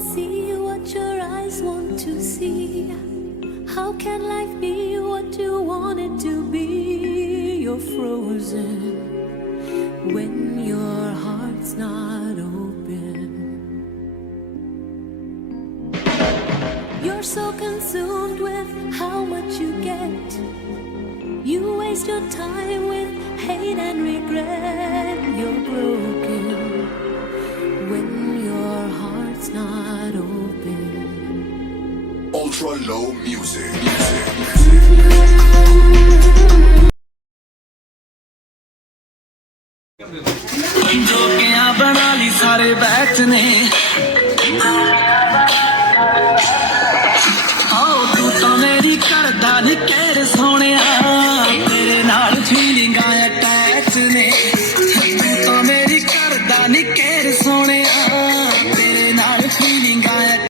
can't see what your eyes want to see. How can life be what you want it to be? You're frozen when your heart's not open. You're so consumed with how much you get. You waste your time with hate and regret. You're broken when your heart's not open. Ultra low music. जोगियां बना ली सारे बैठने आओ तू तो मेरी करदा नी कहर सोने